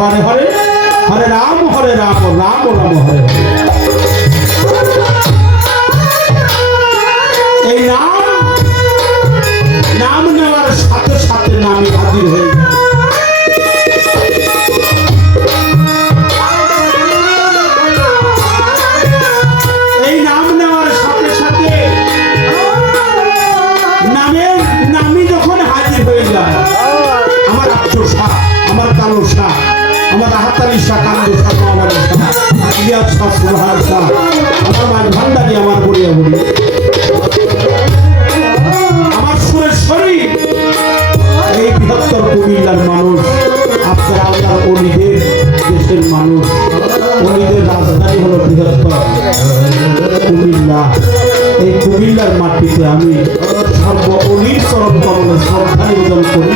হরে হরে, হরে রাম রাম রাম হরে হরে। এই নাম নেওয়ার সাথে সাথে নামে হাজির হয়ে যায়। এই নাম নেওয়ার সাথে সাথে নামই যখন হাজির হয়ে যায়, আমার আফসোস শাহ, আমার কালো শাহ, আমার হাতালি শাহ, কান্দু শাহ, আমার শাহ, ইয়াদ শাহ, সুলহার শাহ, আমার মাঝ ভান্ডারি, আমার বড়িয়া বড়ি, আমার সুরেশ্বরী, এই বৃহত্তর কুমিল্লার মানুষ, আপনার আল্লাহর অলিদের দেশের মানুষ, অলিদের রাজধানী হলো বৃহত্তর কুমিল্লা। এই কুমিল্লার মাটিতে আমি সর্ব অলির চরণ কমলে শ্রদ্ধা নিবেদন করি।